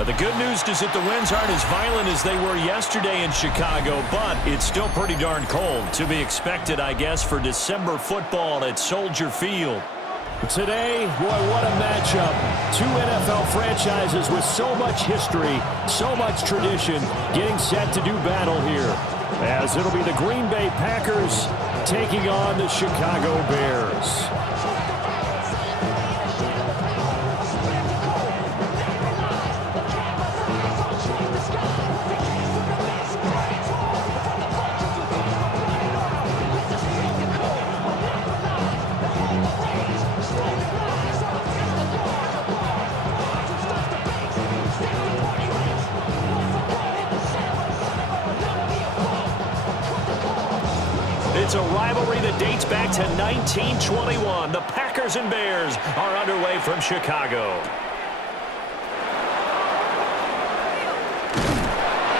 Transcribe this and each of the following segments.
The good news is that the winds aren't as violent as they were yesterday in Chicago, but it's still pretty darn cold. To be expected, I guess, for December football at Soldier Field. Today, boy, what a matchup. Two NFL franchises with so much history, so much tradition, getting set to do battle here. As it'll be the Green Bay Packers taking on the Chicago Bears. It's a rivalry that dates back to 1921. The Packers and Bears are underway from Chicago.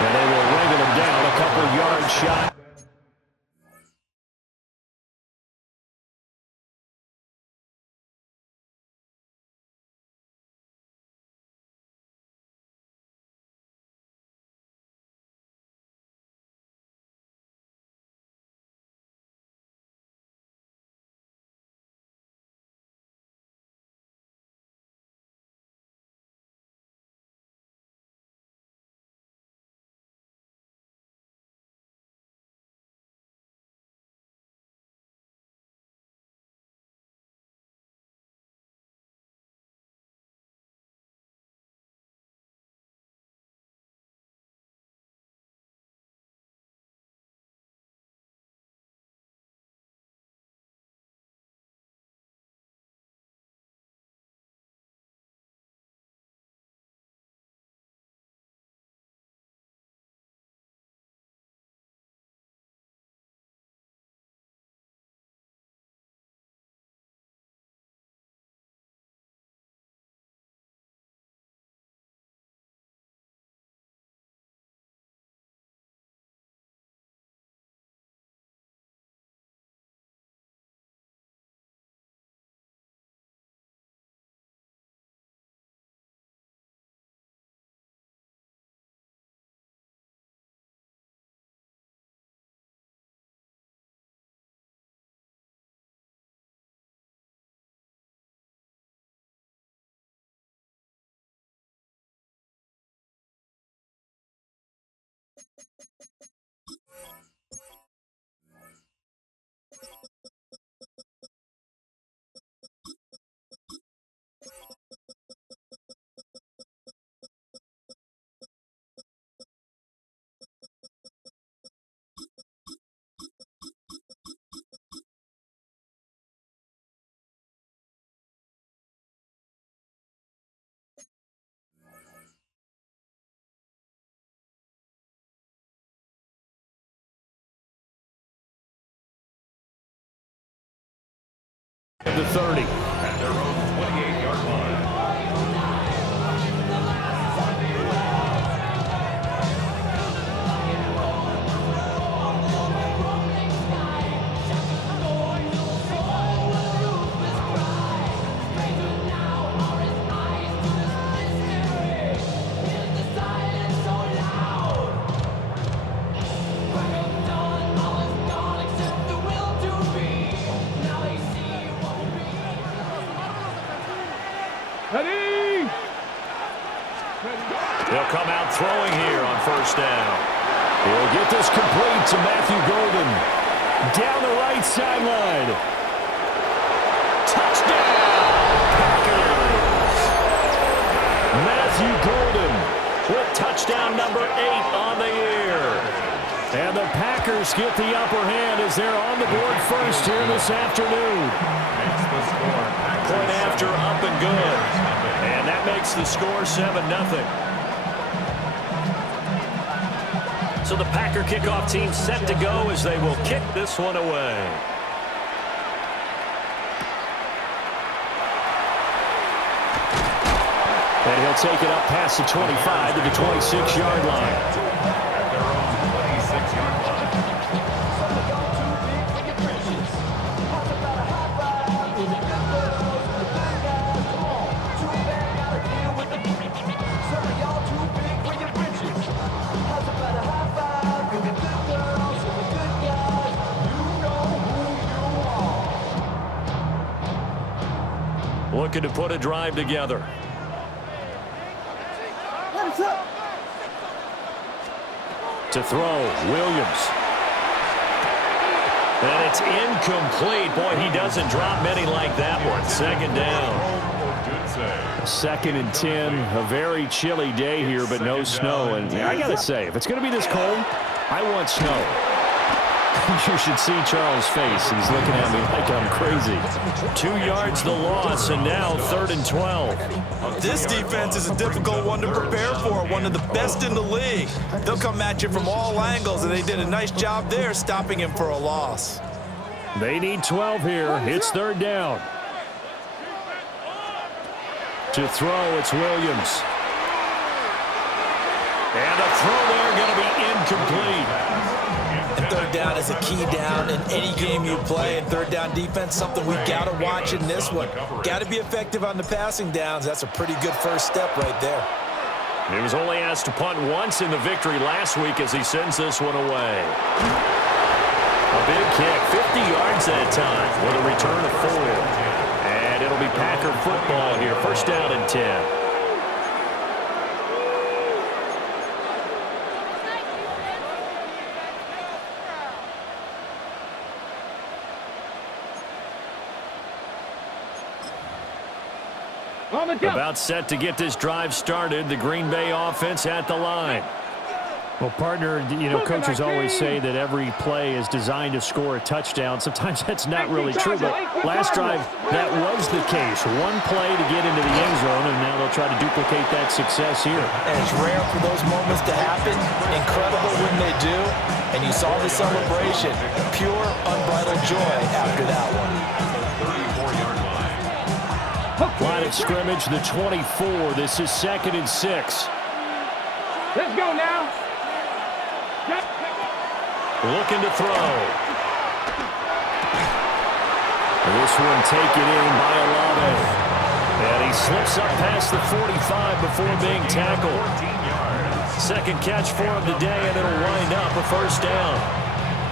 And they will wrangle them down a couple yard shot. The 30. At their own 28-yard line. throwing here on first down. He'll get this complete to Matthew Golden. Down the right sideline. Touchdown, Packers! Matthew Golden With touchdown number 8 on the year. And the Packers get the upper hand as they're on the board first here this afternoon. Point after, up and good. And that makes the score 7-0. So the Packer kickoff team set to go as they will kick this one away. And he'll take it up past the 25 to the 26-yard line. At their own 26-yard line. Looking to put a drive together. To throw, Williams. And it's incomplete. Boy, he doesn't drop many like that one. Second down. Second and 10. A very chilly day here, but no snow. And I got to say, if it's going to be this cold, I want snow. You should see Charles' face. He's looking at me like I'm crazy. 2 yards the loss, and now 3rd and 12. This defense is a difficult one to prepare for, one of the best in the league. They'll come at you from all angles, and they did a nice job there stopping him for a loss. They need 12 here. It's 3rd down. To throw, it's Williams. And a throw there going to be incomplete. And 3rd down is a key down in any game you play. And 3rd down defense, something we got to watch in this one. Got to be effective on the passing downs. That's a pretty good first step right there. He was only asked to punt once in the victory last week as he sends this one away. A big kick, 50 yards that time with a return of 4. And it'll be Packer football here. First down and 10. About set to get this drive started. The Green Bay offense at the line. Well, partner, you know, coaches always say that every play is designed to score a touchdown. Sometimes that's not really true, but last drive, that was the case. One play to get into the end zone, and now they'll try to duplicate that success here. And it's rare for those moments to happen. Incredible when they do. And you saw the celebration. Pure, unbridled joy after that one. Line of scrimmage, the 24. This is 2nd and 6. Let's go now. Looking to throw. This one taken in by Olave. And he slips up past the 45 before being tackled. Second catch for him today, and it'll wind up a first down.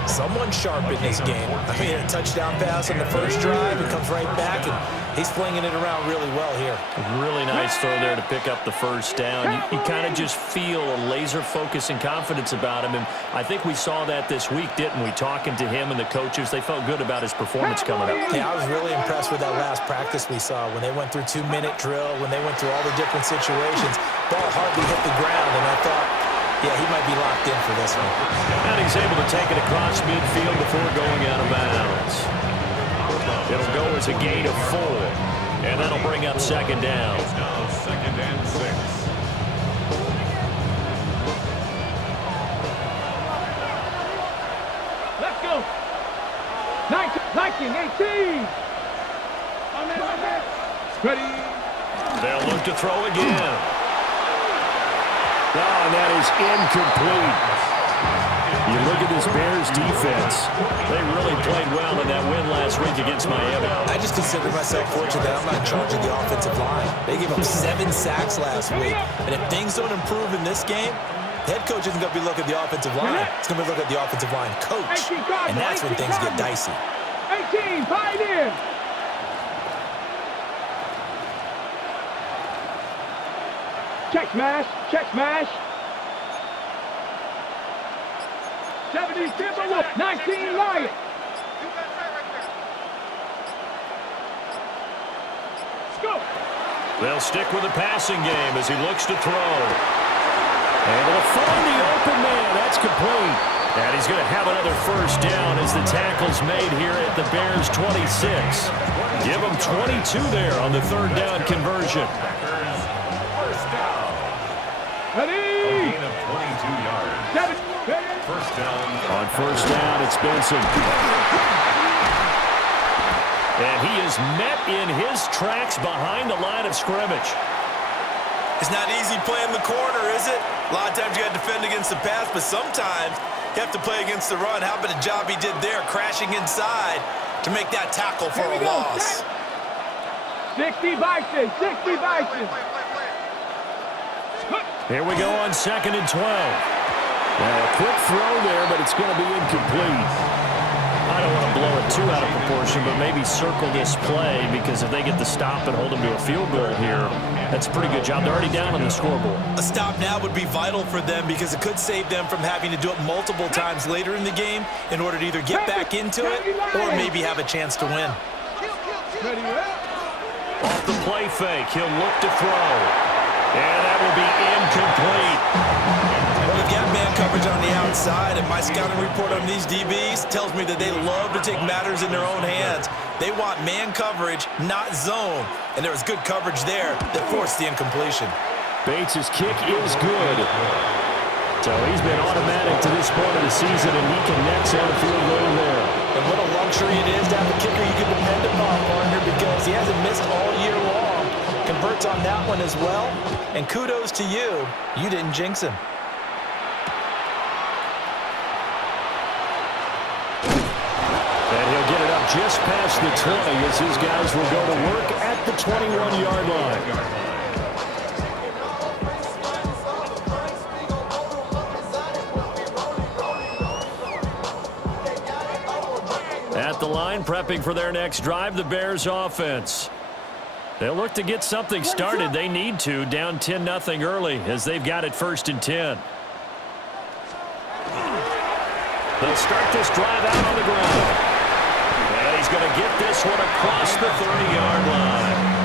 Someone sharp in this game. I mean, a touchdown pass on the first drive. It comes right back, and he's flinging it around really well here. Really nice throw there to pick up the first down. You kind of just feel a laser focus and confidence about him, and I think we saw that this week, didn't we? Talking to him and the coaches, they felt good about his performance coming up. Yeah, I was really impressed with that last practice we saw when they went through 2-minute drill, when they went through all the different situations. Ball hardly hit the ground, and I thought, yeah, he might be locked in for this one. And he's able to take it across midfield before going out of bounds. It'll go as a gain of 4, and that'll bring up second down. Now 2nd and 6. Let's go. 19, 18. Ready. They'll look to throw again. Oh, and that is incomplete. You look at this Bears defense. They really played well in that win last week against Miami. I just consider myself fortunate that I'm not in charge of the offensive line. They gave up 7 sacks last week. And if things don't improve in this game, the head coach isn't going to be looking at the offensive line. He's going to be looking at the offensive line coach. And that's when things get dicey. 18, Pioneer. Check smash, check smash. 70 Timberwolves, 19 Lions. Go. They'll stick with the passing game as he looks to throw. Able to find the open man. That's complete. And he's going to have another first down as the tackle's made here at the Bears' 26. Give him 22 there on the third down conversion. First down. Ready. Gain of 22 yards. First down. On first down, it's Benson. And he is met in his tracks behind the line of scrimmage. It's not easy playing the corner, is it? A lot of times you got to defend against the pass, but sometimes you have to play against the run. How about the job he did there, crashing inside to make that tackle for a loss? 60 Vikings, 60 Vikings. Here we go on 2nd and 12. Now a quick throw there, but it's going to be incomplete. I don't want to blow it too out of proportion, but maybe circle this play because if they get the stop and hold them to a field goal here, that's a pretty good job. They're already down on the scoreboard. A stop now would be vital for them because it could save them from having to do it multiple times later in the game in order to either get back into it or maybe have a chance to win. Off the play fake, he'll look to throw. And that will be incomplete. Well, they've got man coverage on the outside, and my scouting report on these DBs tells me that they love to take matters in their own hands. They want man coverage, not zone. And there was good coverage there that forced the incompletion. Bates' kick is good. So he's been automatic to this point of the season, and he connects on a field goal there. And what a luxury it is to have a kicker you can depend upon, partner, because he hasn't missed all year long. Converts on that one as well. And kudos to you. You didn't jinx him. And he'll get it up just past the 20 as his guys will go to work at the 21-yard line. At the line, prepping for their next drive, the Bears offense. They'll look to get something started. They need to, down 10-0 early as they've got it 1st and 10. They'll start this drive out on the ground. And he's going to get this one across the 30-yard line.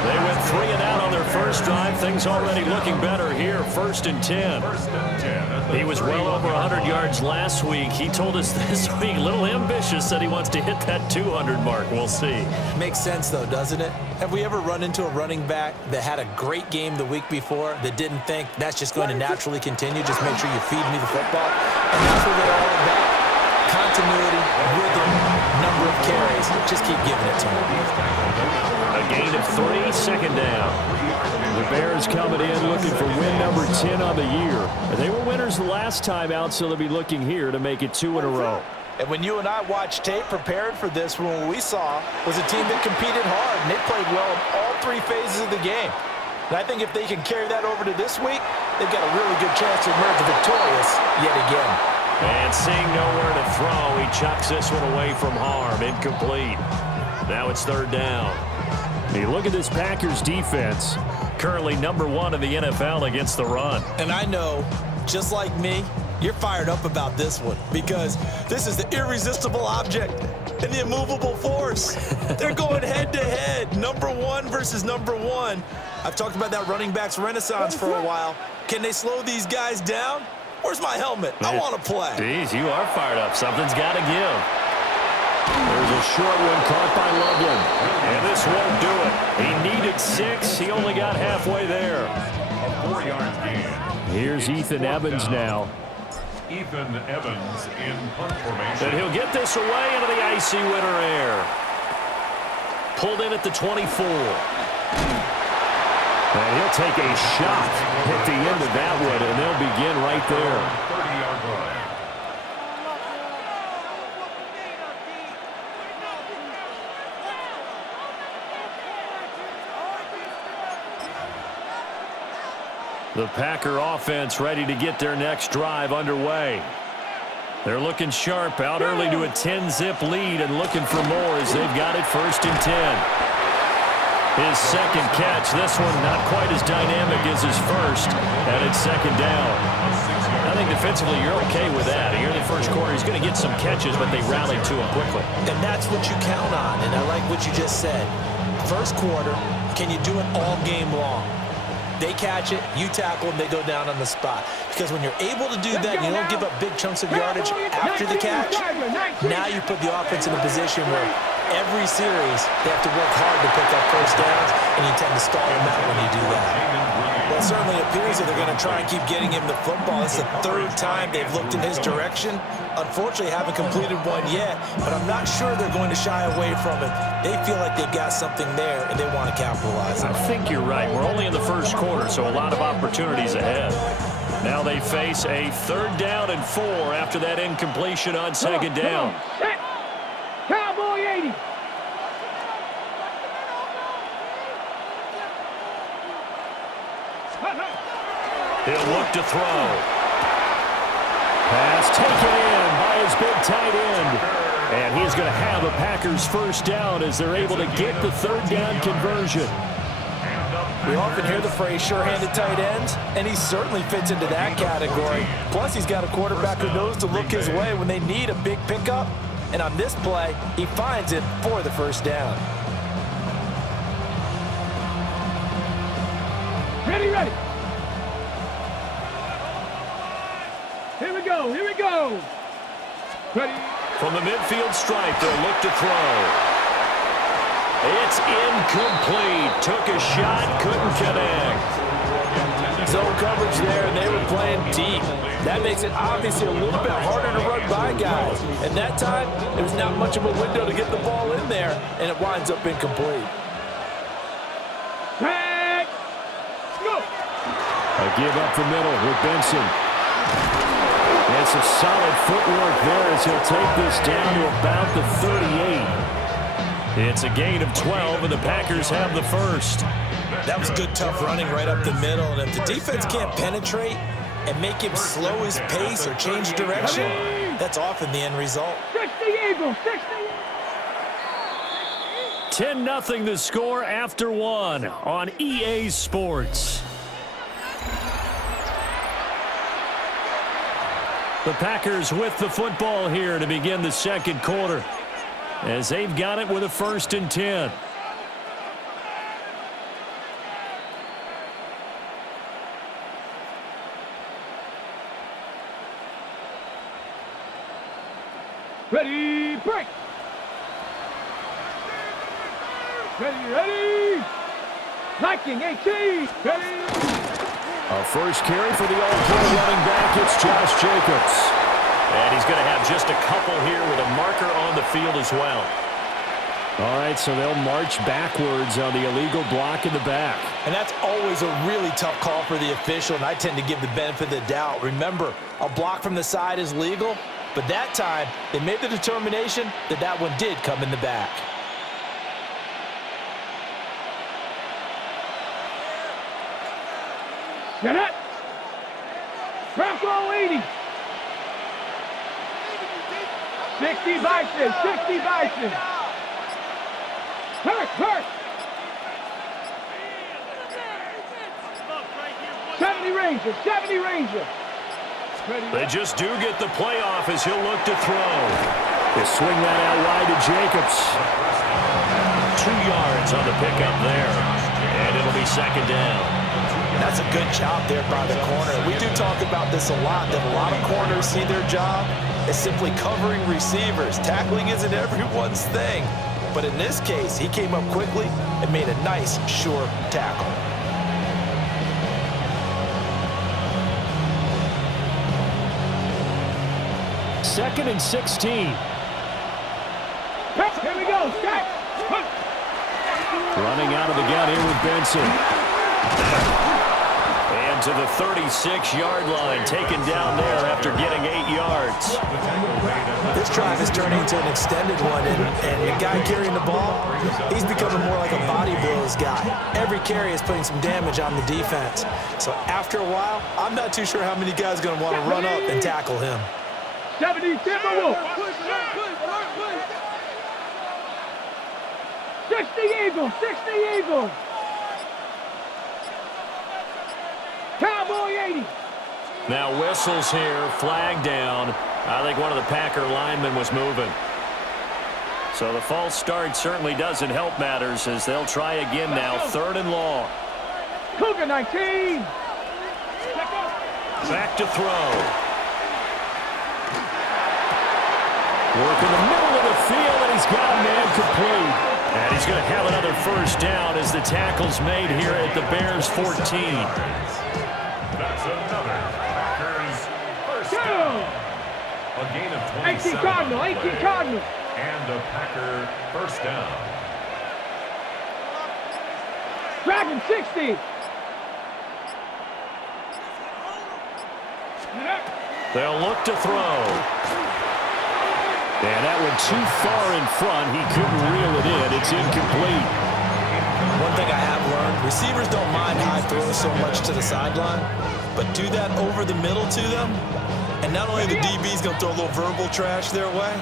They went 3 and out on their first drive. Things already looking better here, 1st and 10. He was well over 100 yards last week. He told us this week, a little ambitious, that he wants to hit that 200 mark. We'll see. Makes sense, though, doesn't it? Have we ever run into a running back that had a great game the week before that didn't think that's just going to naturally continue? Just make sure you feed me the football. And that's what they're all about. Continuity, rhythm, number of carries. Just keep giving it to him. A gain of 3, 2nd down. The Bears coming in looking for win number 10 on the year. They were winners the last time out, so they'll be looking here to make it 2 in a row. And when you and I watched tape prepared for this, what we saw was a team that competed hard, and they played well in all 3 phases of the game. And I think if they can carry that over to this week, they've got a really good chance to emerge victorious yet again. And seeing nowhere to throw, he chucks this one away from harm. Incomplete. Now it's 3rd down. Hey, look at this Packers defense. Currently number 1 in the NFL against the run. And I know, just like me, you're fired up about this one because this is the irresistible object and the immovable force. They're going head-to-head, number 1 versus number 1. I've talked about that running backs renaissance for a while. Can they slow these guys down? Where's my helmet? I want to play. Jeez, you are fired up. Something's got to give. There's a short one caught by Loveland. And this won't do it. He needed 6. He only got halfway there. A 4-yard gain. Here's Ethan Evans now. Ethan Evans in punt formation. And he'll get this away into the icy winter air. Pulled in at the 24. And he'll take a shot at the end of that one, and they'll begin right there. 30-yard line. The Packer offense ready to get their next drive underway. They're looking sharp, out early to a 10-zip lead and looking for more as they've got it 1st and 10. His 2nd catch, this one not quite as dynamic as his first, and it's 2nd down. I think the defensively, you're okay with that. Here in the first quarter, he's going to get some catches, but they rallied to him quickly. And that's what you count on, and I like what you just said. First quarter, can you do it all game long? They catch it, you tackle them, they go down on the spot. Because when you're able to do that, and you don't give up big chunks of yardage after the catch, now you put the offense in a position where every series they have to work hard to pick up first downs, and you tend to stall them out when you do that. Well, it certainly appears that they're going to try and keep getting him the football. It's the third time they've looked in his direction. Unfortunately, haven't completed one yet, but I'm not sure they're going to shy away from it. They feel like they've got something there, and they want to capitalize on it. I think you're right. We're only in the first quarter, so a lot of opportunities ahead. Now they face a 3rd down and 4 after that incompletion on 2nd down. Set. Cowboy 80. He'll look to throw. Pass taken in by his big tight end. And he's going to have a Packers first down as they're able to get the 3rd down conversion. We often hear the phrase sure-handed tight ends, and he certainly fits into that category. Plus, he's got a quarterback who knows to look his way when they need a big pickup. And on this play, he finds it for the first down. Ready. Here we go. Ready. From the midfield stripe, they'll look to throw. It's incomplete. Took a shot, couldn't connect. Zone coverage there, and they were playing deep. That makes it obviously a little bit harder to run by guys. And that time, there was not much of a window to get the ball in there, and it winds up incomplete. Tag. Go. A give up the middle with Benson. And some solid footwork there as he'll take this down to about the 38. It's a gain of 12, and the Packers have the first. That was good, tough running right up the middle. And if the defense can't penetrate and make him slow his pace or change direction, that's often the end result. 60 Eagles. 10-0 the score after 1 on EA Sports. The Packers with the football here to begin the 2nd quarter, as they've got it with a 1st and 10. Ready, break. Ready. Liking 18. Ready. A first carry for the all-pro running back. It's Josh Jacobs. And he's going to have just a couple here with a marker on the field as well. All right, so they'll march backwards on the illegal block in the back. And that's always a really tough call for the official, and I tend to give the benefit of the doubt. Remember, a block from the side is legal, but that time they made the determination that that one did come in the back. Get it. Bronco 80. 60 Bison. 60 Bison. Hurt. 70 Ranger. 70 Ranger. They just do get the playoff as he'll look to throw. They swing that out wide to Jacobs. 2 yards on the pickup there. And it'll be 2nd down. That's a good job there by the corner. We do talk about this a lot, that a lot of corners see their job as simply covering receivers. Tackling isn't everyone's thing. But in this case, he came up quickly and made a nice, sure tackle. Second and 16. Here we go. Stop. Running out of the gun here with Benson. And to the 36-yard line, taken down there after getting 8 yards. This drive is turning into an extended one, and the guy carrying the ball, he's becoming more like a body blows guy. Every carry is putting some damage on the defense. So after a while, I'm not too sure how many guys are going to want to run up and tackle him. 70 Timberwolves. 60 Eagles. 60 Eagles. Cowboy 80. Now whistles here, flag down. I think one of the Packer linemen was moving. So the false start certainly doesn't help matters as they'll try again now, 3rd and long. Cougar 19. Back to throw. Work in the middle of the field, and he's got a man complete. And he's going to have another first down as the tackle's made here at the Bears 14. That's another Packers first down. A gain of 27. 18 Cardinal, 18 Cardinal. And a Packer first down. Dragon 60. They'll look to throw. And that one too far in front. He couldn't reel it in. It's incomplete. One thing I have learned, receivers don't mind high throws so much to the sideline, but do that over the middle to them, and not only the DB's going to throw a little verbal trash their way,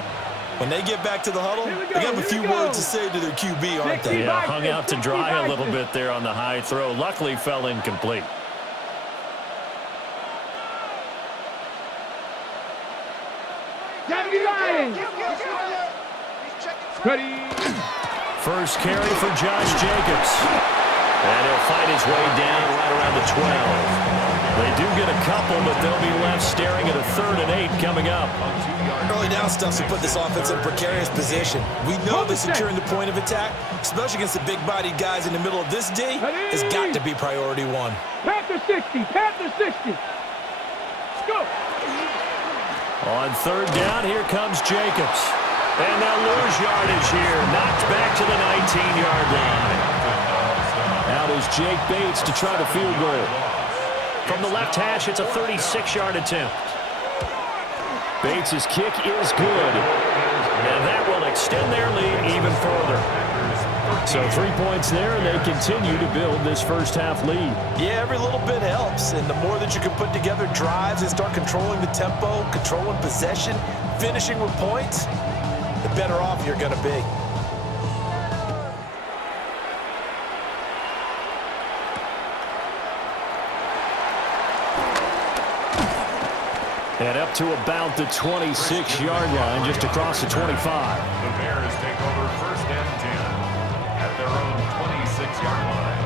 when they get back to the huddle, they have a few words to say to their QB, aren't they? Yeah, hung out to dry a little bit there on the high throw. Luckily fell incomplete. Ready. First carry for Josh Jacobs. And he'll fight his way down right around the 12. They do get a couple, but they'll be left staring at a 3rd and 8 coming up. Early down stuff's to put this offense in a precarious position. We know that securing the point of attack, especially against the big-bodied guys in the middle of this D, has got to be priority 1. Panther 60. Panther 60. Go. On 3rd down, here comes Jacobs. And they'll lose yardage here. Knocked back to the 19-yard line. Out is Jake Bates to try the field goal. From the left hash, it's a 36-yard attempt. Bates' kick is good. And that will extend their lead even further. So 3 points there, and they continue to build this first-half lead. Yeah, every little bit helps, and the more that you can put together drives and start controlling the tempo, controlling possession, finishing with points, the better off you're going to be. And up to about the 26-yard line, just across the 25. The Bears take over 1st and 10 at their own 26-yard line.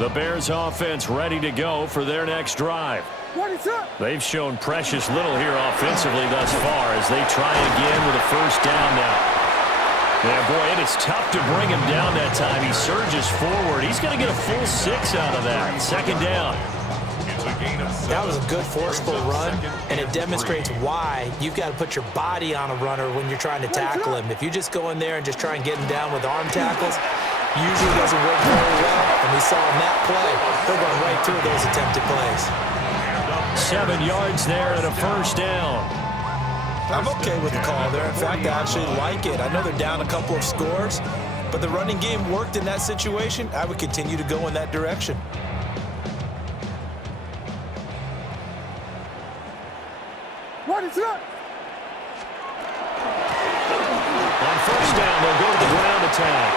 The Bears offense ready to go for their next drive. What is up? They've shown precious little here offensively thus far as they try again with a first down now. Yeah, boy, it is tough to bring him down that time. He surges forward. He's going to get a full 6 out of that. 2nd down. That was a good forceful run, and it demonstrates why you've got to put your body on a runner when you're trying to tackle him. If you just go in there and just try and get him down with arm tackles, usually doesn't work very well, and we saw in that play, they're going right through those attempted plays. 7 yards there and a first down. I'm okay with the call there. In fact, I actually like it. I know they're down a couple of scores, but the running game worked in that situation. I would continue to go in that direction. What is up? On first down, they'll go to the ground attack.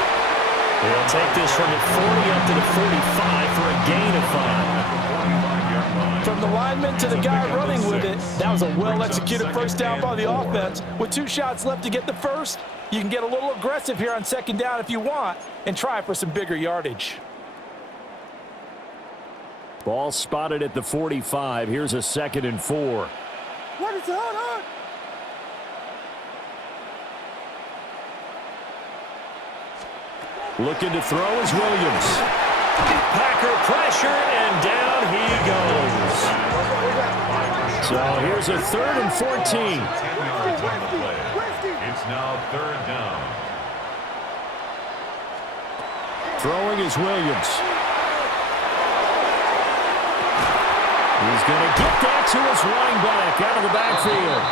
They'll take this from the 40 up to the 45 for a gain of 5. From the lineman to the guy running with it, that was a well-executed first down by the offense. With 2 shots left to get the first, you can get a little aggressive here on 2nd down if you want and try for some bigger yardage. Ball spotted at the 45. Here's a 2nd and 4. What is on? Looking to throw is Williams. Packer pressure, and down he goes. So here's a 3rd and 14. 10 yards on the play. It's now 3rd down. Throwing is Williams. He's going to get that to his running back out of the backfield.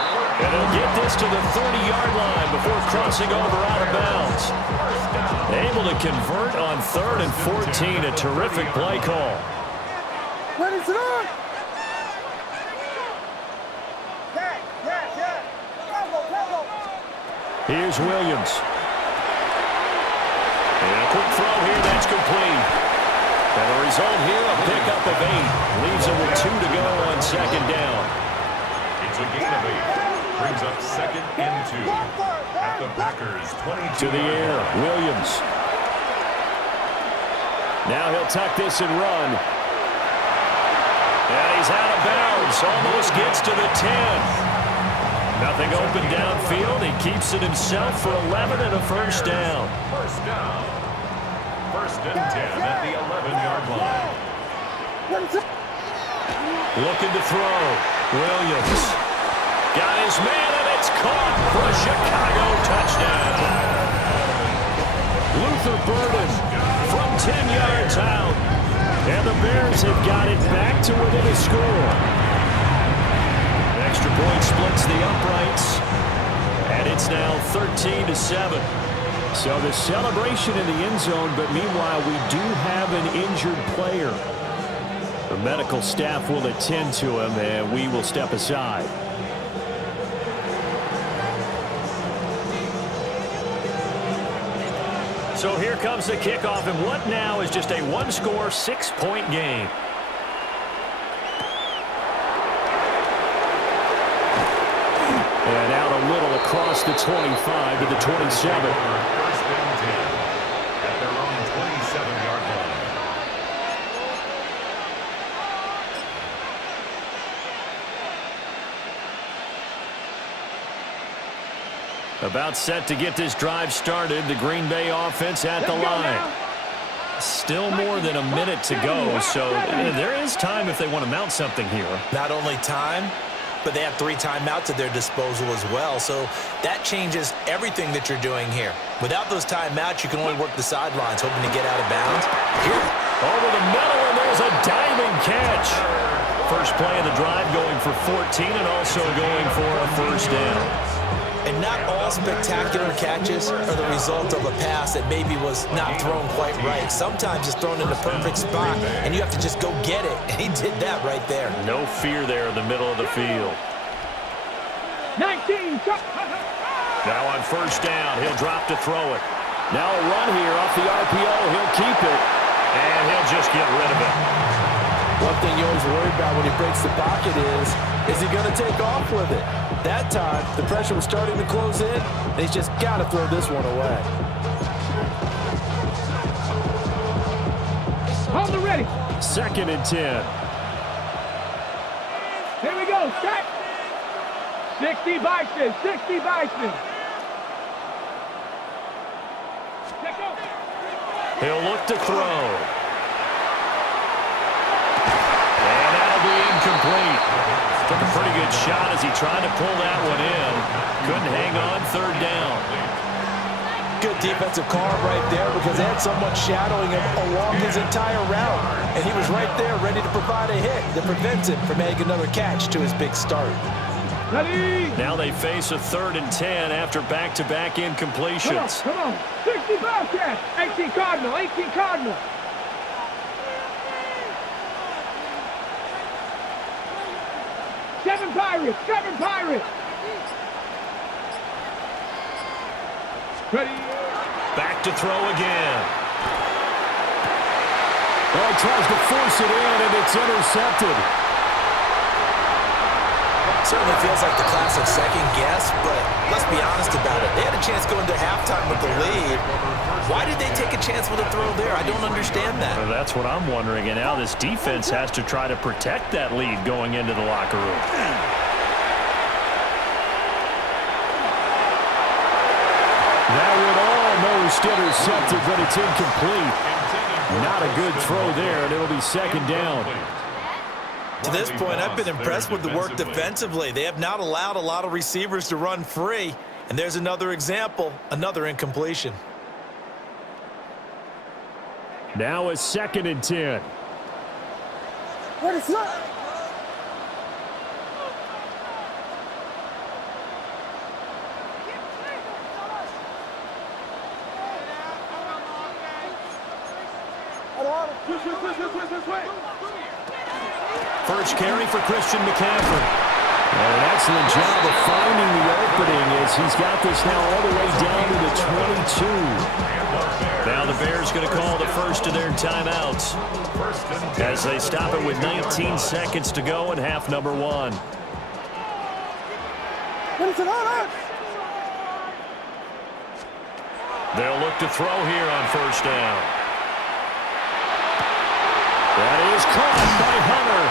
And he'll get this to the 30-yard line before crossing over out of bounds. Able to convert on 3rd and 14. A terrific play call. What is it on? Here's Williams. And a quick throw here, that's complete. And the result here, a pickup of 8. Leaves it with 2 to go on second down. It's a gain of 8. Brings up second and 2 at the Packers' 22. To the air, Williams. Now he'll tuck this and run. And he's out of bounds. Almost gets to the 10. Nothing open downfield. He keeps it himself for 11 and a first down. First down. First and 10 at the 11-yard line. Looking to throw. Williams. Got his man, and it's caught for a Chicago touchdown. Luther Burden from 10 yards out. And the Bears have got it back to within a score. Extra point splits the uprights. And it's now 13-7. So the celebration in the end zone, but meanwhile we do have an injured player. The medical staff will attend to him, and we will step aside. So here comes the kickoff, and what now is just a one-score, 6-point game. And out a little across the 25 to the 27. First and 10 at their own 27-yard line. About set to get this drive started. The Green Bay offense at the line. Still more than a minute to go, so there is time if they want to mount something here. Not only time, but they have 3 timeouts at their disposal as well. So that changes everything that you're doing here. Without those timeouts, you can only work the sidelines, hoping to get out of bounds. Here, over the middle, and there's a diving catch. First play of the drive going for 14 and also going for a first down. and not all spectacular catches are the result of a pass that maybe was not thrown quite right. Sometimes it's thrown in the perfect spot, and you have to just go get it. And he did that right there. No fear there in the middle of the field. 19. Now on first down, he'll drop to throw it. Now a run here off the RPO. He'll keep it, and he'll just get rid of it. One thing you always worry about when he breaks the pocket is he going to take off with it? That time, the pressure was starting to close in, and he's just got to throw this one away. Hold it ready. 2nd and 10. Here we go. Set. 60 Bison. 60 Bison. Let's go. He'll look to throw. And that'll be incomplete. Took a pretty good shot as he tried to pull that one in. Couldn't hang on, 3rd down. Good defensive call right there because they had someone shadowing him along his entire route. And he was right there ready to provide a hit that prevents him from making another catch to his big start. Ready. Now they face a 3rd and 10 after back-to-back incompletions. Come on. 60 Bobcats. 18 Cardinal. 18 Cardinal. Seven Pirates. 7 Pirates. Ready. Back to throw again. Oh, he tries to force it in, and it's intercepted. Certainly feels like the classic second guess, but let's be honest about it. They had a chance going to halftime with the lead. Why did they take a chance with a throw there? I don't understand that. Well, that's what I'm wondering, and now this defense has to try to protect that lead going into the locker room. That would almost intercepted, but it's incomplete. Not a good throw there, and it'll be 2nd down. To this point, I've been impressed with the work defensively. They have not allowed a lot of receivers to run free. And there's another example, another incompletion. Now a 2nd and 10. What is that? First carry for Christian McCaffrey. And that's excellent job of finding the opening as he's got this now all the way down to the 22. Now the Bears going to call the first of their timeouts as they stop it with 19 seconds to go in half number 1. They'll look to throw here on first down. That is caught by Hunter.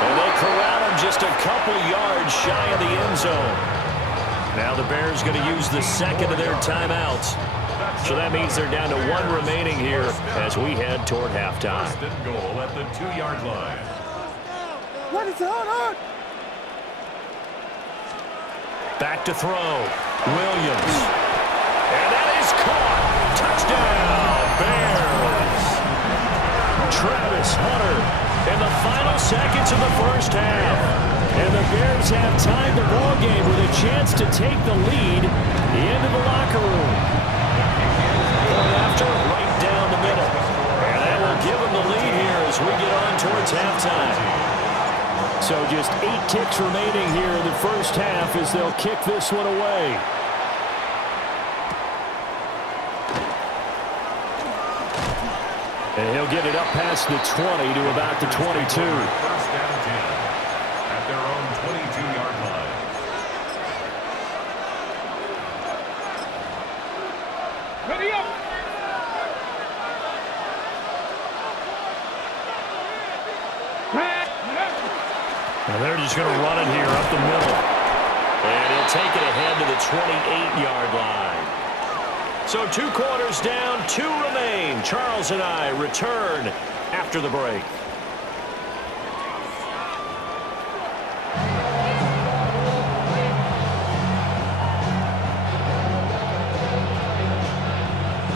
And they corral him just a couple yards shy of the end zone. Now the Bears going to use the second of their timeouts. So that means they're down to 1 remaining here as we head toward halftime. First and goal at the 2-yard line. Back to throw. Williams. And that is caught. Touchdown, Bears. Travis Hunter in the final seconds of the first half. And the Bears have tied the ball game with a chance to take the lead into the locker room. Going after right down the middle. And that will give them the lead here as we get on towards halftime. So just 8 ticks remaining here in the first half as they'll kick this one away. And he'll get it up past the 20 to about the 22. First down 10 at their own 22-yard line. Ready up. And they're just going to run it here up the middle. And he'll take it ahead to the 28-yard line. So 2 quarters down, 2 remain. Charles and I return after the break.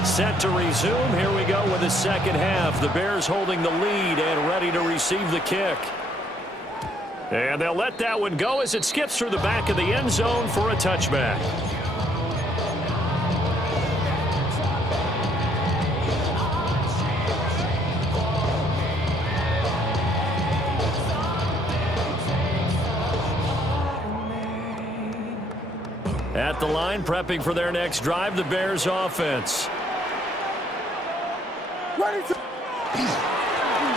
Set to resume. Here we go with the second half. The Bears holding the lead and ready to receive the kick. And they'll let that one go as it skips through the back of the end zone for a touchback. At the line, prepping for their next drive, the Bears offense.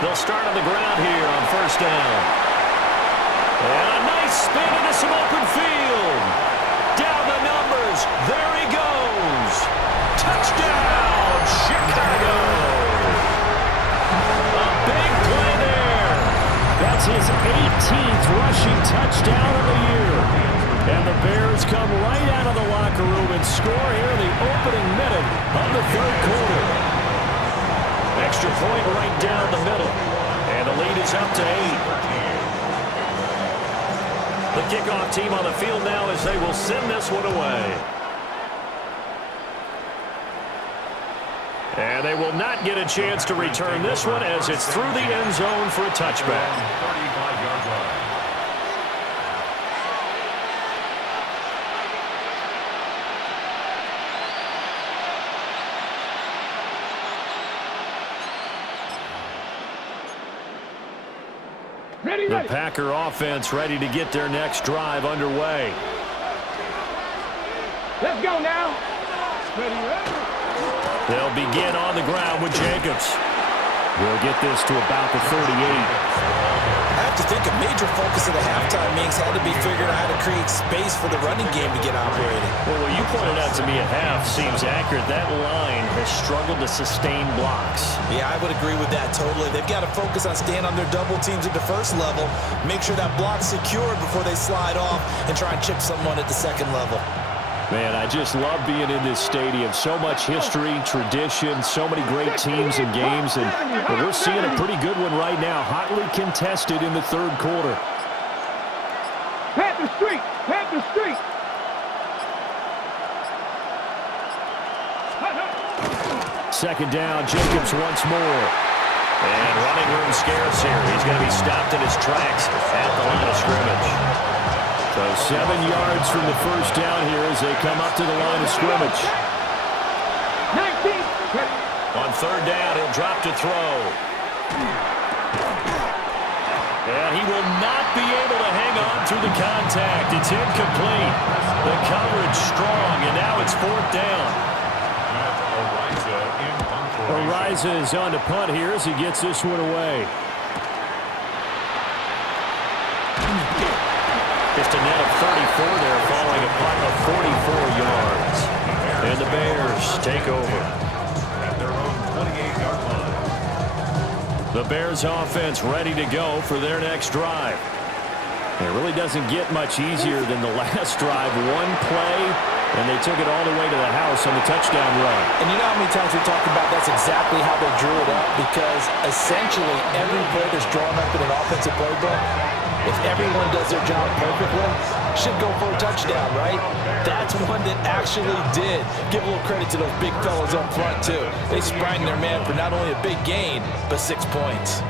They'll start on the ground here on first down. And a nice spin into some open field. Down the numbers. There he goes. Touchdown, Chicago. A big play there. That's his 18th rushing touchdown of the year. And the Bears come right out of the locker room and score here in the opening minute of the third quarter. Extra point right down the middle. And the lead is up to 8. The kickoff team on the field now as they will send this one away. And they will not get a chance to return this one as it's through the end zone for a touchback. 35-yard line. The Packer offense ready to get their next drive underway. Let's go now. Ready. They'll begin on the ground with Jacobs. We'll get this to about the 38. I have to think a major focus of the halftime meetings had to be figuring out how to create space for the running game to get operating. Well, what you pointed out to me at half seems accurate. That line has struggled to sustain blocks. Yeah, I would agree with that totally. They've got to focus on staying on their double teams at the first level, make sure that block's secured before they slide off and try and chip someone at the second level. Man, I just love being in this stadium. So much history, tradition, so many great teams and games, and we're seeing a pretty good one right now, hotly contested in the third quarter. Panther Street! Panther Street! Second down, Jacobs once more. And running room scarce here. He's going to be stopped in his tracks at the line of scrimmage. So 7 yards from the first down here as they come up to the line of scrimmage. 19. On third down, he'll drop to throw. And he will not be able to hang on through the contact. It's incomplete. The coverage strong, and now it's fourth down. Ariza is on to punt here as he gets this one away. Just a net of 34 there following a punt of 44 yards. And the Bears take over. At their own 28-yard line. The Bears offense ready to go for their next drive. It really doesn't get much easier than the last drive. One play, and they took it all the way to the house on the touchdown run. And you know how many times we talk about that's exactly how they drew it up? Because essentially every play that's drawn up in an offensive playbook, if everyone does their job perfectly, should go for a touchdown, right? That's one that actually did. Give a little credit to those big fellas up front, too. They sprang their man for not only a big gain, but 6 points.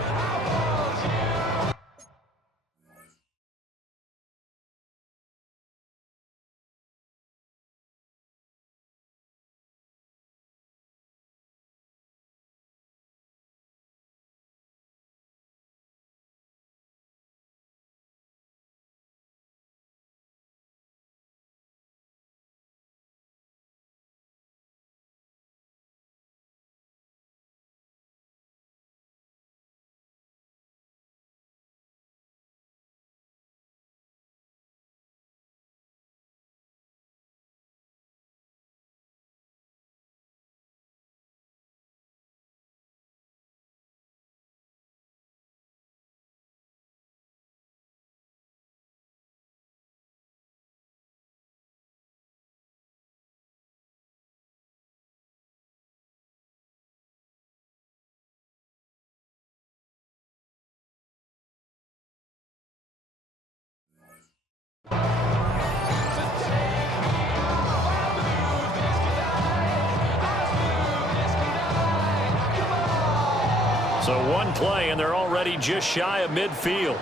So one play, and they're already just shy of midfield.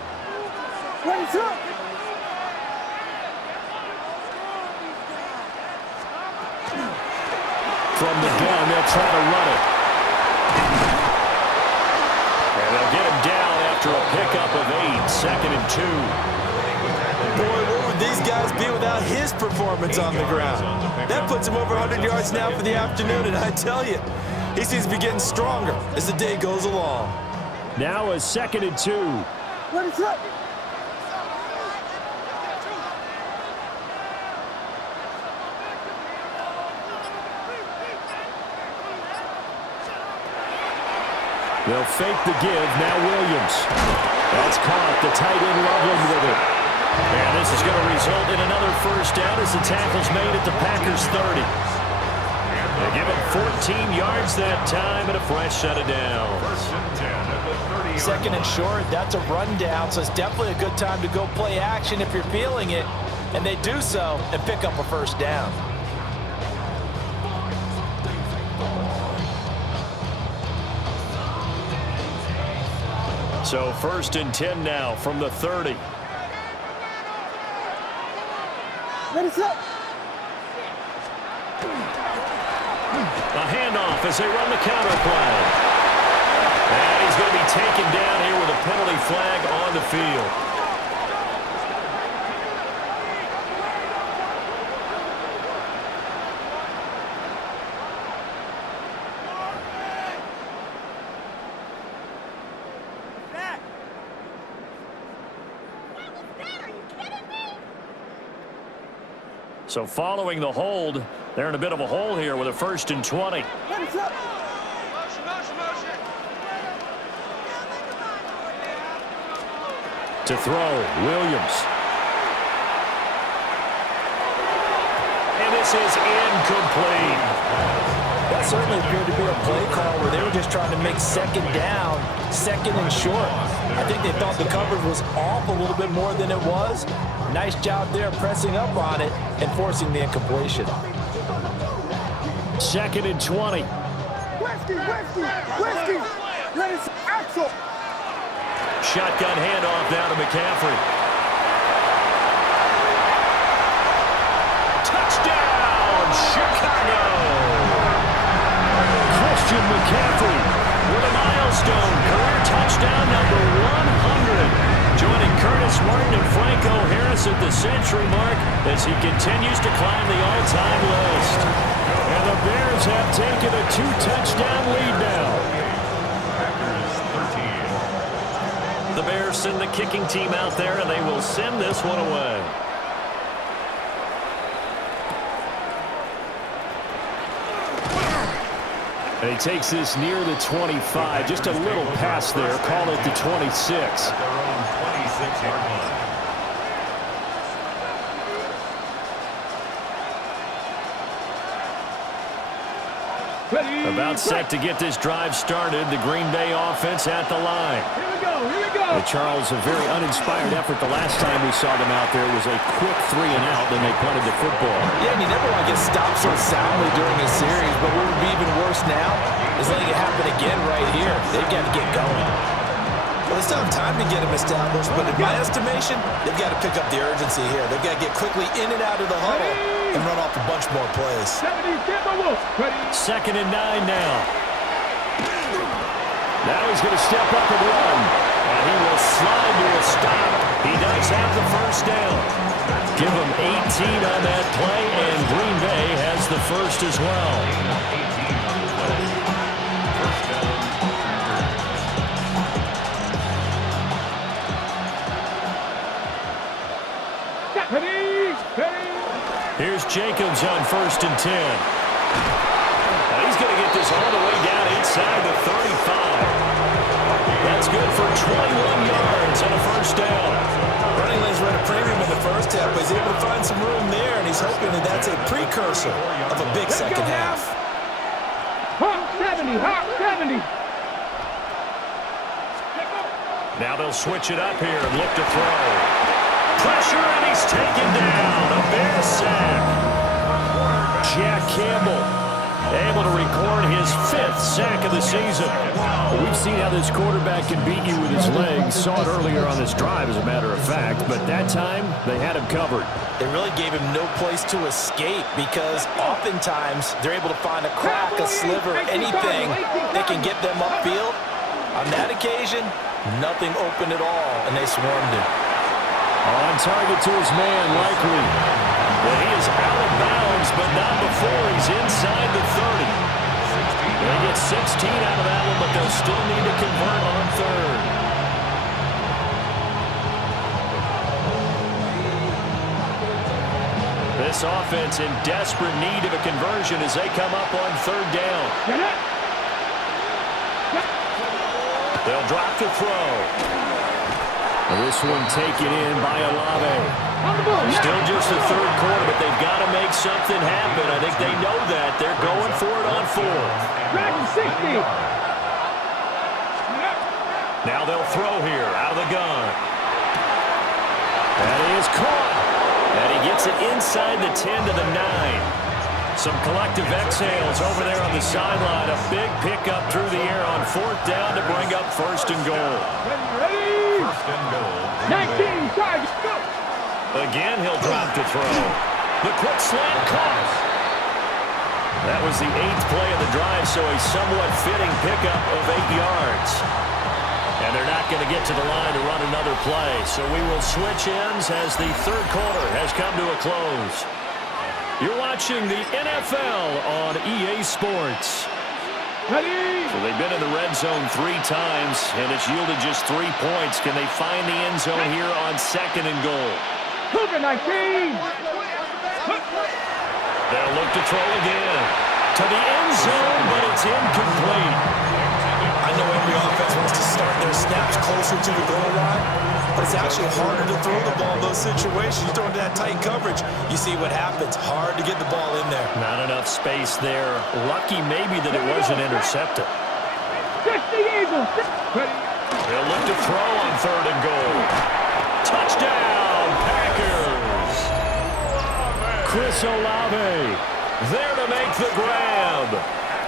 From the gun, they'll try to run it. And they'll get him down after a pickup of 8, 2nd and 2. Boy, what would these guys be without his performance on the ground? That puts him over 100 yards now for the afternoon, and I tell you, he seems to be getting stronger as the day goes along. Now a 2nd and 2. What is up? They'll fake the give. Now Williams. That's caught. The tight end Loveland with it. And this is going to result in another first down as the tackle's made at the Packers' 30. They give him 14 yards that time and a fresh set of downs. 2nd and short, that's a rundown, so it's definitely a good time to go play action if you're feeling it. And they do so and pick up a first down. So 1st and 10 now from the 30. What is up? A handoff as they run the counter play. And he's going to be taken down here with a penalty flag on the field. So following the hold, they're in a bit of a hole here with a 1st and 20. What is up? To throw, Williams. And this is incomplete. That certainly appeared to be a play call where they were just trying to make 2nd down, 2nd and short. I think they thought the coverage was off a little bit more than it was. Nice job there pressing up on it and forcing the incompletion. 2nd and 20. Whiskey! Let us Axel! Shotgun handoff down to McCaffrey. Touchdown, Chicago! Christian McCaffrey with a milestone career touchdown number 100. joining Curtis Martin and Franco Harris at the century mark as he continues to climb the all-time list. And the Bears have taken a 2-touchdown lead now. The Bears send the kicking team out there, and they will send this one away. And he takes this near the 25. Just a little pass there. Call it the 26. At their own 26-yard line. About set to get this drive started. The Green Bay offense at the line. Here we go, here we go. Charles, a very uninspired effort. The last time we saw them out there was a quick 3-and-out, then they punted the football. Yeah, and you never want to get stopped so soundly during a series, but what would be even worse now is letting it happen again right here. They've got to get going. Well, they still have time to get him established, but in my estimation, they've got to pick up the urgency here. They've got to get quickly in and out of the huddle and run off a bunch more plays. 70, Timberwolves. Ready. 2nd and 9 now. Now he's going to step up and run. And he will slide to a stop. He does have the first down. Give him 18 on that play, and Green Bay has the first as well. Here's Jacobs on 1st and 10. Now he's going to get this all the way down inside the 35. That's good for 21 yards and a first down. Running lanes were at a premium in the first half, but he's able to find some room there, and he's hoping that that's a precursor of a big second half. Hawk 70, Hawk 70. Now they'll switch it up here and look to throw. Pressure, and he's taken down. A Bear sack. Jack Campbell able to record his 5th sack of the season. Well, we've seen how this quarterback can beat you with his legs. Saw it earlier on this drive, as a matter of fact. But that time, they had him covered. It really gave him no place to escape because oftentimes they're able to find a crack, a sliver, anything that can get them upfield. On that occasion, nothing open at all, and they swarmed him. On target to his man, likely. Well, he is out of bounds, but not before he's inside the 30. They get 16 out of that one, but they'll still need to convert on 3rd. This offense in desperate need of a conversion as they come up on 3rd down. They'll drop to throw. This one taken in by Olave. Still just the 3rd quarter, but they've got to make something happen. I think they know that. They're going for it on 4th. Dragon 60. Now they'll throw here out of the gun. That is caught. And he gets it inside the 10 to the 9. Some collective exhales over there on the sideline. A big pickup through the air on 4th down to bring up 1st and goal. Ready. 1st and goal. 19, target, go. Again, he'll drop to throw. The quick slant caught. That was the 8th play of the drive, so a somewhat fitting pickup of 8 yards. And they're not going to get to the line to run another play, so we will switch ends as the 3rd quarter has come to a close. You're watching the NFL on EA Sports. Ready. So they've been in the red zone 3 times, and it's yielded just 3 points. Can they find the end zone here on 2nd and goal? Cougar 19. They'll look to throw again. To the end zone, but it's incomplete. I know every offense wants to start their snaps closer to the goal line, but it's actually harder to throw the ball in those situations. You throw into that tight coverage, you see what happens. Hard to get the ball in there. Not enough space there. Lucky maybe that it wasn't intercepted. 60 Eagles. Ready. They'll look to throw on 3rd and goal. Touchdown, Packers. Chris Olave There to make the grab.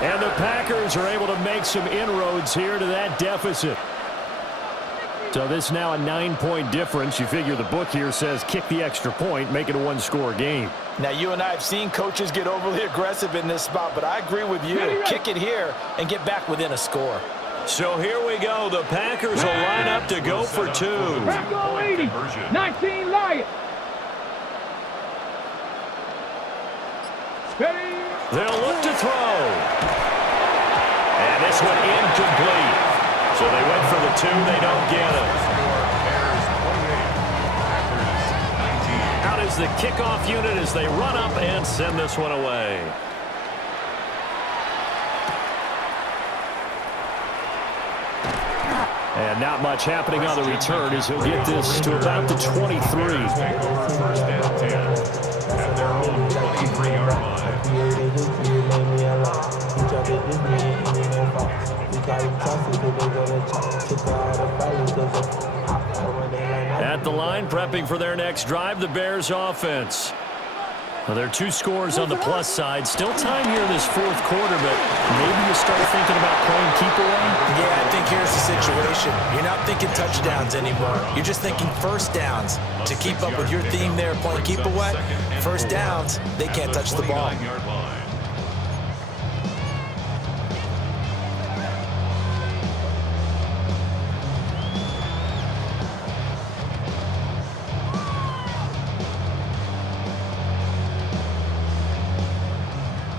And the Packers are able to make some inroads here to that deficit. So this now a 9-point difference. You figure the book here says kick the extra point, make it a 1-score game. Now, you and I have seen coaches get overly aggressive in this spot, but I agree with you. Kick it here and get back within a score. So here we go. The Packers will line up to go for two. Let's go 80. 19 Lions. Ready? They'll look to throw. And this one incomplete. So they went for the two. They don't get it. Out is the kickoff unit as they run up and send this one away. And not much happening on the return as he'll get this to about the 23. First and 10 at their own 23-yard line. At the line, prepping for their next drive, the Bears offense. Well, there are two scores on the plus side. Still time here in this fourth quarter, but maybe you start thinking about playing keep away? Yeah, I think here's the situation. You're not thinking touchdowns anymore. You're just thinking first downs. To keep up with your theme there, playing keep away, first downs, they can't touch the ball.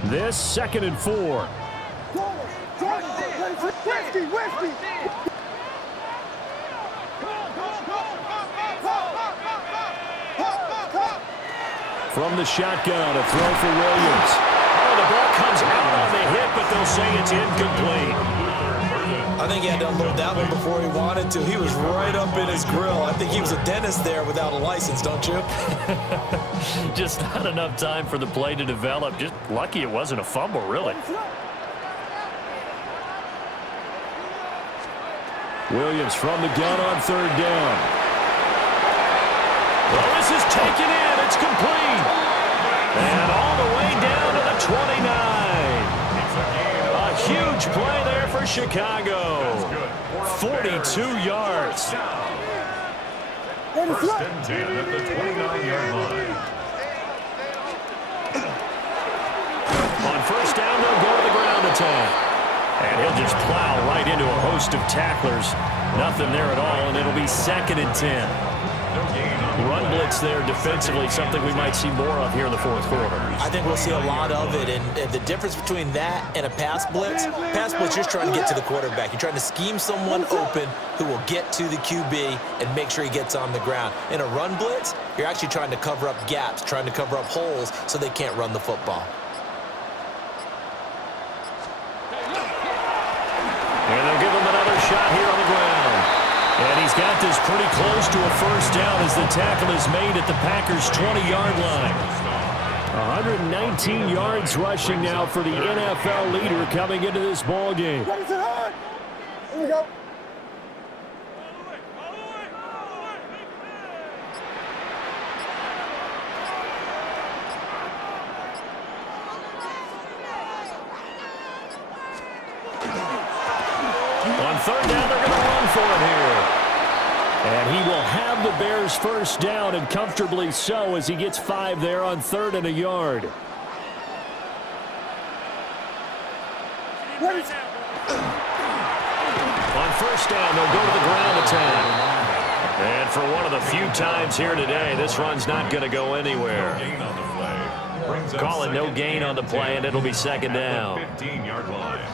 This 2nd and 4. From the shotgun, a throw for Williams. Oh, the ball comes out on the hit, but they'll say it's incomplete. I think he had to unload that one before he wanted to. He was right up in his grill. I think he was a dentist there without a license, don't you? Just not enough time for the play to develop. Just lucky it wasn't a fumble, really. Williams from the gun on 3rd down. Well, this is taken in. It's complete. And all the way down to the 29. A huge play there for Chicago. 42 yards. First and 10 at the 29-yard line. On first down, they'll go to the ground attack. And he'll just plow right into a host of tacklers. Nothing there at all, and it'll be 2nd and 10. Run blitz there defensively, something we might see more of here in the fourth quarter. I think we'll see a lot of it, and the difference between that and a pass blitz, you're just trying to get to the quarterback. You're trying to scheme someone open who will get to the QB and make sure he gets on the ground. In a run blitz, you're actually trying to cover up gaps, trying to cover up holes so they can't run the football. And they'll give him another shot here on the ground. And he's got this pretty close to a first down as the tackle is made at the Packers' 20-yard line. 119 yards rushing now for the NFL leader coming into this ball game. Here we go. On 3rd down, they're going to run for it here. And he will have the Bears first down, and comfortably so, as he gets 5 there on 3rd and a yard. On first down, they'll go to the ground attack. And for one of the few times here today, this run's not going to go anywhere. Call it no gain on the play, and it'll be 2nd down. 15-yard line.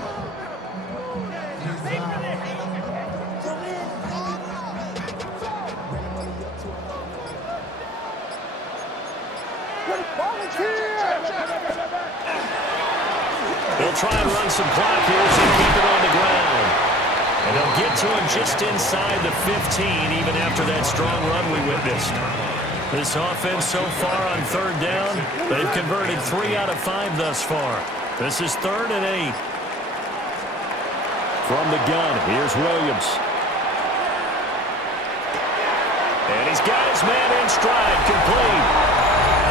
They'll try and run some clock here so keep it on the ground. And they'll get to him just inside the 15, even after that strong run we witnessed. This offense so far on 3rd down, they've converted 3 out of 5 thus far. This is 3rd and 8. From the gun, here's Williams. And he's got his man in stride, complete.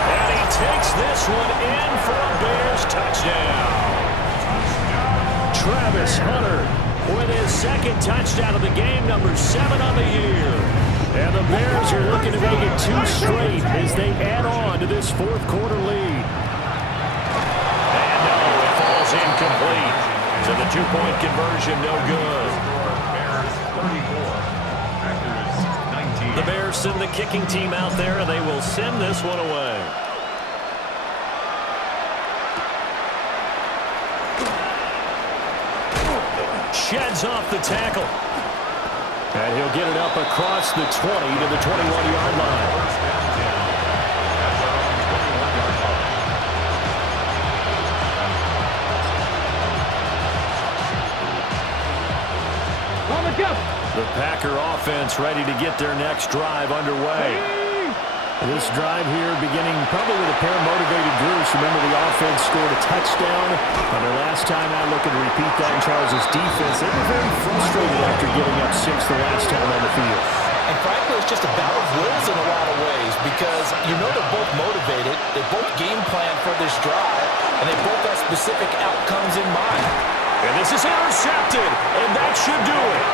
And he takes this one in for a Bears touchdown. Travis Hunter with his 2nd touchdown of the game, number 7 on the year. And the Bears are looking to make it 2 straight as they add on to this fourth quarter lead. And no, it falls incomplete. So the 2-point conversion no good. Anderson, the kicking team out there, and they will send this one away. Sheds off the tackle. And he'll get it up across the 20 to the 21-yard line. The Packer offense ready to get their next drive underway. This drive here beginning probably with a pair of motivated Bruce. Remember, the offense scored a touchdown. And their last time out, looking to repeat that in Charles' defense. They were very frustrated after giving up 6 the last time on the field. And frankly, it's just a battle of wills in a lot of ways because you know they're both motivated. They both game plan for this drive, and they both have specific outcomes in mind. And this is intercepted, and that should do it.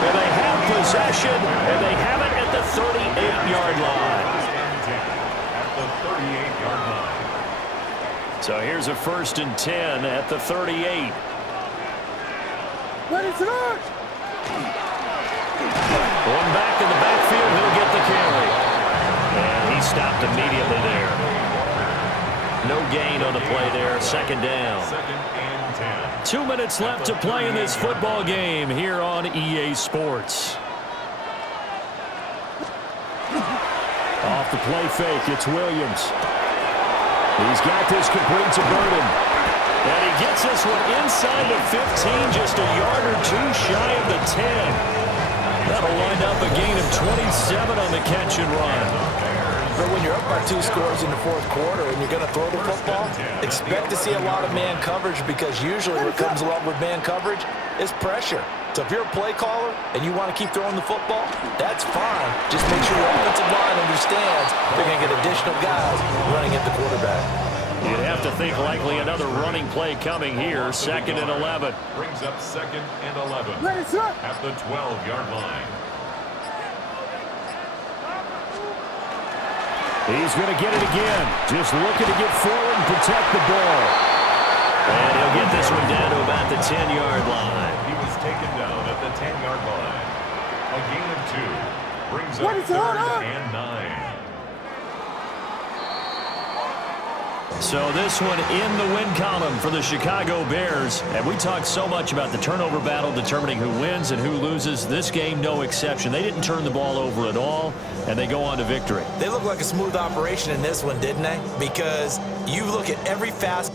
And they have possession, and they have it at the 38-yard line. At the 38-yard line. So here's a 1st and 10 at the 38. Ready, start! One back in the backfield, he'll get the carry. And he stopped immediately there. No gain on the play there, 2nd down. 2nd and 10. 2 minutes left to play in this football game here on EA Sports. Off the play fake, it's Williams. He's got this complete to Burden. And he gets this one inside the 15, just a yard or two shy of the 10. That'll wind up a gain of 27 on the catch and run. But when you're up by 2 scores in the 4th quarter and you're going to throw the football, expect to see a lot of man coverage because usually what comes along with man coverage is pressure. So if you're a play caller and you want to keep throwing the football, that's fine. Just make sure your offensive line understands they're going to get additional guys running at the quarterback. You'd have to think likely another running play coming here, 2nd and 11. Brings up 2nd and 11. Ready, start! At the 12-yard line. He's going to get it again. Just looking to get forward and protect the ball. And he'll get this one down to about the 10-yard line. He was taken down at the 10-yard line. A gain of 2. Brings up 3rd and 9. So this one in the win column for the Chicago Bears. And we talked so much about the turnover battle determining who wins and who loses. This game, no exception. They didn't turn the ball over at all, and they go on to victory. They look like a smooth operation in this one, didn't they? Because you look at every fast